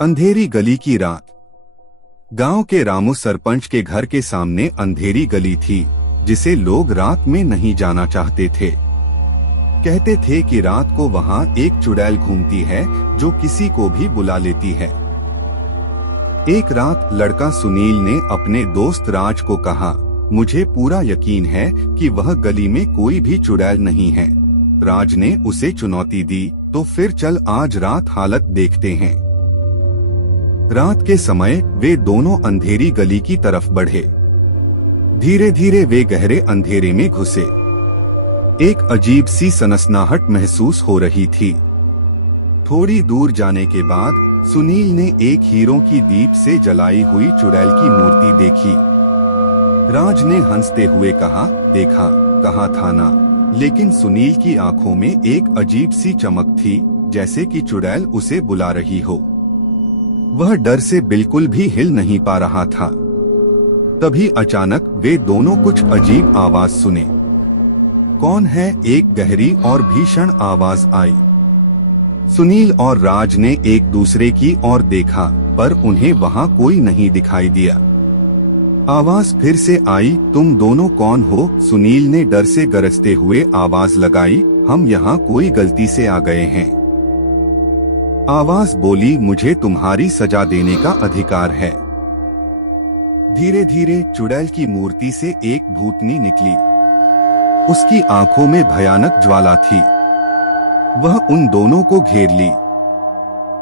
अंधेरी गली की रात। गांव के रामू सरपंच के घर के सामने अंधेरी गली थी जिसे लोग रात में नहीं जाना चाहते थे। कहते थे कि रात को वहां एक चुड़ैल घूमती है जो किसी को भी बुला लेती है। एक रात लड़का सुनील ने अपने दोस्त राज को कहा, मुझे पूरा यकीन है कि वह गली में कोई भी चुड़ैल नहीं है। राज ने उसे चुनौती दी, तो फिर चल आज रात हालत देखते हैं। रात के समय वे दोनों अंधेरी गली की तरफ बढ़े। धीरे धीरे वे गहरे अंधेरे में घुसे। एक अजीब सी सनसनाहट महसूस हो रही थी। थोड़ी दूर जाने के बाद सुनील ने एक हीरों की दीप से जलाई हुई चुड़ैल की मूर्ति देखी। राज ने हंसते हुए कहा, देखा, कहा था ना। लेकिन सुनील की आंखों में एक अजीब सी चमक थी, जैसे कि चुड़ैल उसे बुला रही हो। वह डर से बिल्कुल भी हिल नहीं पा रहा था। तभी अचानक वे दोनों कुछ अजीब आवाज सुने। कौन है? एक गहरी और भीषण आवाज आई। सुनील और राज ने एक दूसरे की ओर देखा, पर उन्हें वहां कोई नहीं दिखाई दिया। आवाज फिर से आई, तुम दोनों कौन हो? सुनील ने डर से गरजते हुए आवाज लगाई, हम यहाँ कोई गलती से आ गए हैं। आवाज बोली, मुझे तुम्हारी सजा देने का अधिकार है। धीरे धीरे चुड़ैल की मूर्ति से एक भूतनी निकली। उसकी आंखों में भयानक ज्वाला थी। वह उन दोनों को घेर ली।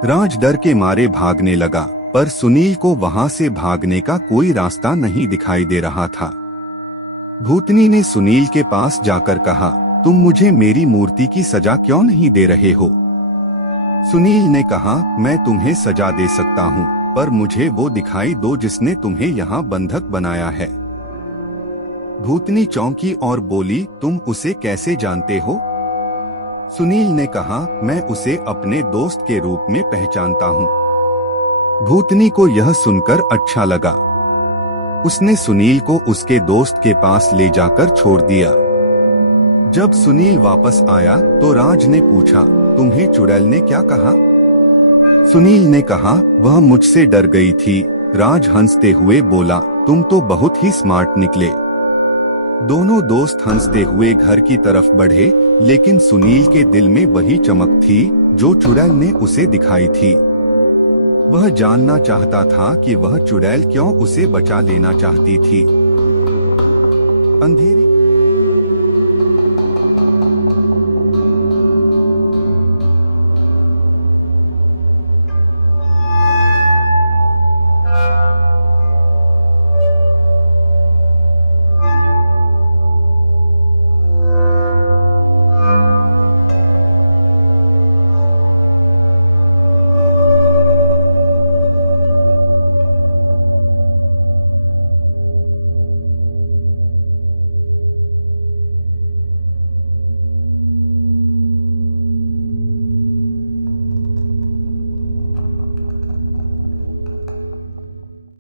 राज डर के मारे भागने लगा, पर सुनील को वहां से भागने का कोई रास्ता नहीं दिखाई दे रहा था। भूतनी ने सुनील के पास जाकर कहा, तुम मुझे मेरी मूर्ति की सजा क्यों नहीं दे रहे हो? सुनील ने कहा, मैं तुम्हें सजा दे सकता हूँ, पर मुझे वो दिखाई दो जिसने तुम्हें यहाँ बंधक बनाया है। भूतनी चौंकी और बोली, तुम उसे कैसे जानते हो? सुनील ने कहा, मैं उसे अपने दोस्त के रूप में पहचानता हूँ। भूतनी को यह सुनकर अच्छा लगा। उसने सुनील को उसके दोस्त के पास ले जाकर छोड़ दिया। जब सुनील वापस आया तो राज ने पूछा, तुम्हें चुड़ैल ने क्या कहा? सुनील ने कहा, वह मुझसे डर गई थी। राज हंसते हुए बोला, तुम तो बहुत ही स्मार्ट निकले। दोनों दोस्त हंसते हुए घर की तरफ बढ़े, लेकिन सुनील के दिल में वही चमक थी जो चुड़ैल ने उसे दिखाई थी। वह जानना चाहता था कि वह चुड़ैल क्यों उसे बचा लेना चाहती थी।